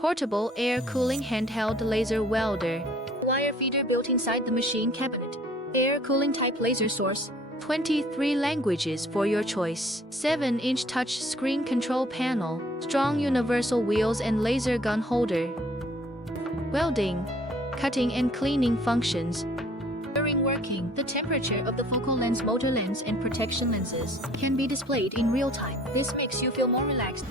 Portable air cooling handheld laser welder. Wire feeder built inside the machine cabinet. Air cooling type laser source. 23 languages for your choice. 7-inch touch screen control panel. Strong universal wheels and laser gun holder. Welding, cutting and cleaning functions. During working, the temperature of the focal lens, motor lens, and protection lenses can be displayed in real time. This makes you feel more relaxed.